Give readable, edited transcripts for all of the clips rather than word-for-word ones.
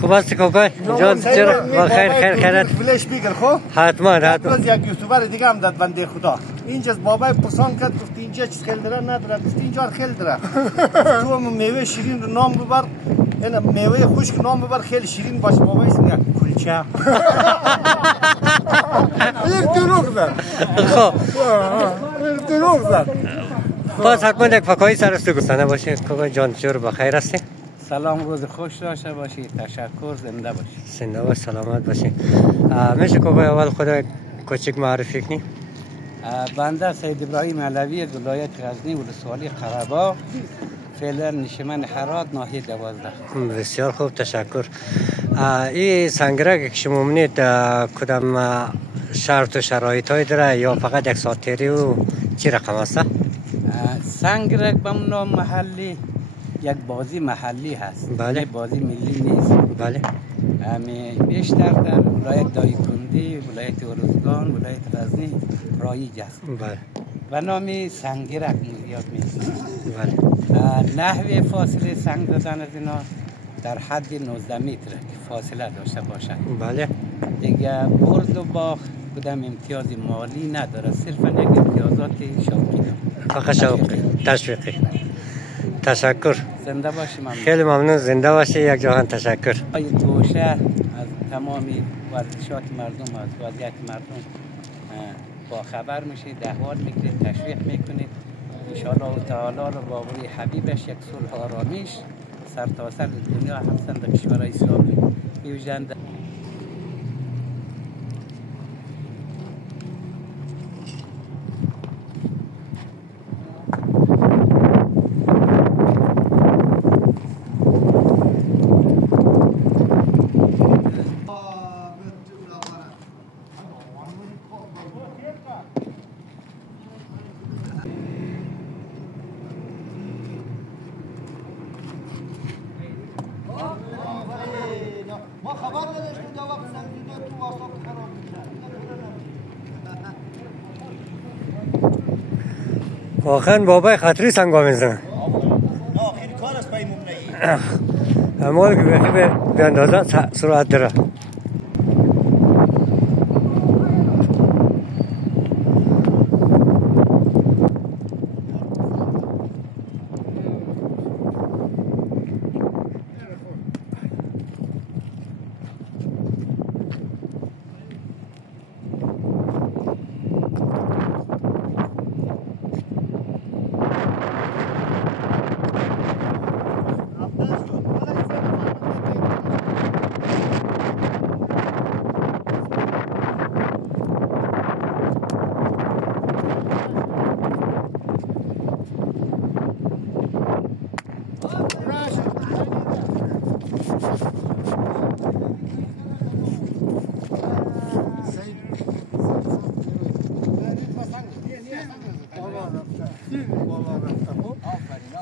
خوب است کوکای جان چرا با خیر خیرت فلش بگیر خب حتما باز یک یوتیوبر دیگه هم داد بنده خدا اینجا بابای پرسان کرد گفت اینجا چیز خیلی داره نداره گفت اینجا خیلی داره تو میوه شیرین رو نام ببر این میوه خشک نام ببر خیلی شیرین باشه بابای اسم کلچه یک دروغ زد خب یک دروغ زد باز حتما یک فکایی سر است گفتنه باشه کوکای جان چرا با خیر هستی سلام روز خوش داشته باشی تشکر زنده باشی زنده باش سلامت باشی میشه کوکای اول خدا کوچک معرفی کنی بنده سید ابراهیم علوی از ولایت غزنی ولسوالی قره‌باغ فعلا نشمن هرات ناحیه 12 بسیار خوب تشکر این سنگرک که شما منید کدام شرط و شرایط های داره یا فقط یک ساتری و چی رقم است سنگرک به نام محلی یک بازی محلی هست بله بازی ملی نیست بله بیشتر در ولایت دایکنډي ولایت ارزگان ولایت غزنی رایج است بله و نام سنگرک یاد می‌کنیم بله نحوه فاصله سنگ زدن از اینا در حد 19 متر فاصله داشته باشد بله دیگه برد و باخت کدام امتیاز مالی نداره صرفا یک امتیازات شوقی داره فقط شوقی تشویقی تشکر زنده باشی ممنون خیلی ممنون زنده باشی یک جهان تشکر گوشه از تمامی ورزشات مردم از وضعیت مردم با خبر میشید احوال میگیرید تشویق میکنید انشاءالله تعالی رو با ولی حبیبش یک صلح آرامیش سرتاسر دنیا همسن در کشورهای اسلامی بیوجند ما خبر نداشتیم تا وقت نمیدونم تو واسط خراب میشه واقعا بابای خطری سنگا میزنه آخر کار است پای ممنعی اما که به اندازه سرعت داره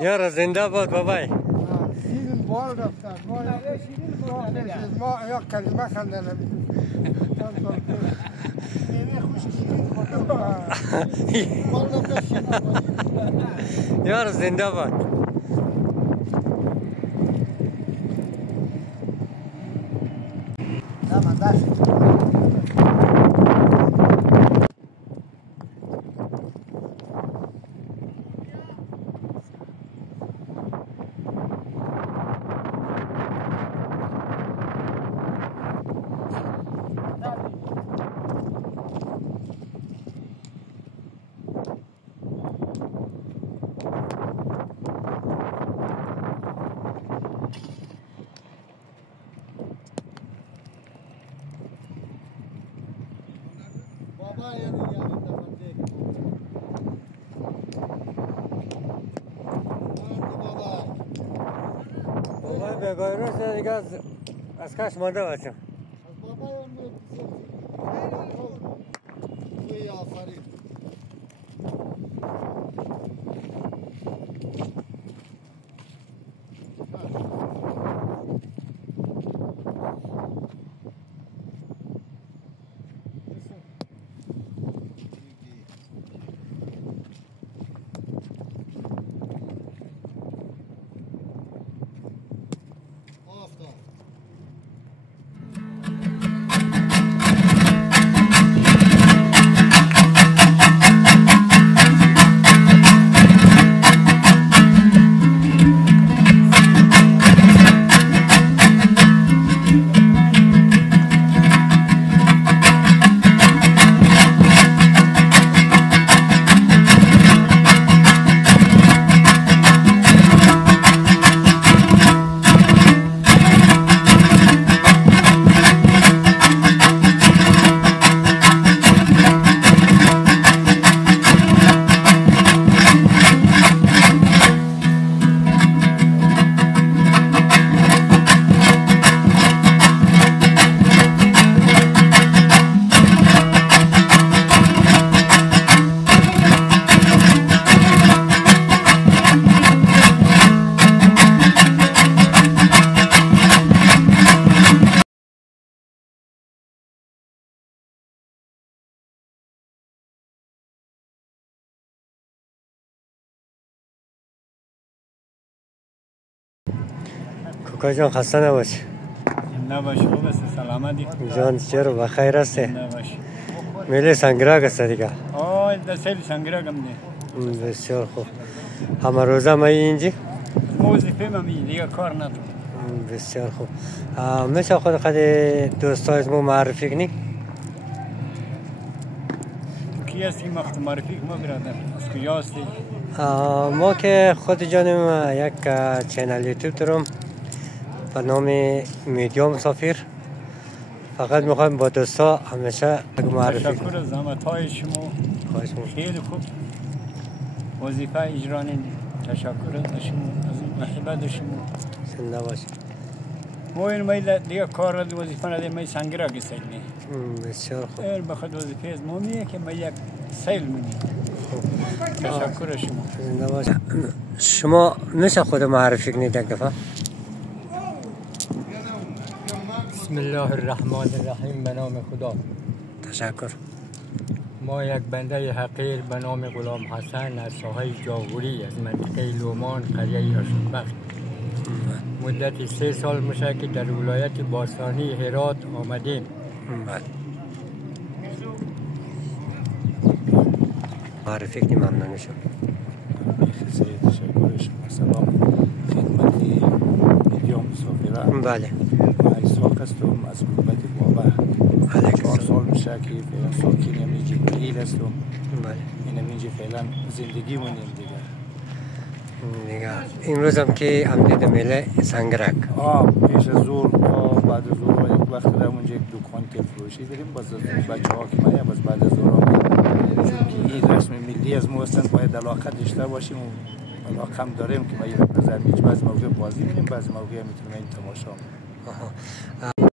یار زنده باد بابای سیدن بال رفتن ما یا کلمه خنده نمیدون یار زنده باد بگاه روز دیگه از کش مانده بچم کوکا جان خسته نباشی. نباشی خوب است سلامتی جان چرا بخیر هستی؟ نباشی میله سنگرگ است دیگه. دسیل سنگرگ هم دی بسیار خوب. همه روزه ما اینجی؟ موظفه من دیگه کار ندارم. بسیار خوب. میشه خود دوستای ما معرفی کنی؟ کی هستی معرفی ما برادر؟ از کجا هستی؟ ما که خود جانم یک چینل یوتیوب دارم به نام میدیا مسافر. فقط میخوایم با دوستا همیشه معرفی کنیم. تشکر از زحمت‌های شما. خواهش می‌کنم. خیلی خوب وظیفه اجرا نمید. تشکر از شما از محبت شما. زنده باشی. ما این میل دیگه کار را وظیفه نداریم می سنگرگ سیل می. بسیار خوب. این بخاطر وظیفه از ما میه که ما یک سیل می‌نیم. تشکر از شما. زنده باشی. شما میشه خود معرفی کنید یک دفعه؟ بسم الله الرحمن الرحیم به نام خدا. تشکر. ما یک بنده حقیر به نام غلام حسن از ساحه جاغوری از منطقه لومان قریه ارشدبخت مدت 3 سال میشه که در ولایت باستانی هرات آمدیم. معرفی کنیم ممنون میشم. تشکر شما. سلام خدمت میدیا مسافران. بله. ایساق هستم از حکومت بابا. 4 سال میشه که فعلا ساکن اینجا گیل هستم. بله. اینجا فعلا زندگی مونیم دیگه. امروز هم که امدید میله سنگرگ. پیش از ظهر بعد از ظهر یک وقت در اونجا یک دکان تلفروشی داریم باز بچه ها که میاد باز بعد از ظهر چون این رسم ملی از ما هستن باید علاقه داشته باشیم و علاقه هم داریم که ما یک نظر میج بعض موقع بازی می‌بینیم بعض موقع میتونیم این تماشا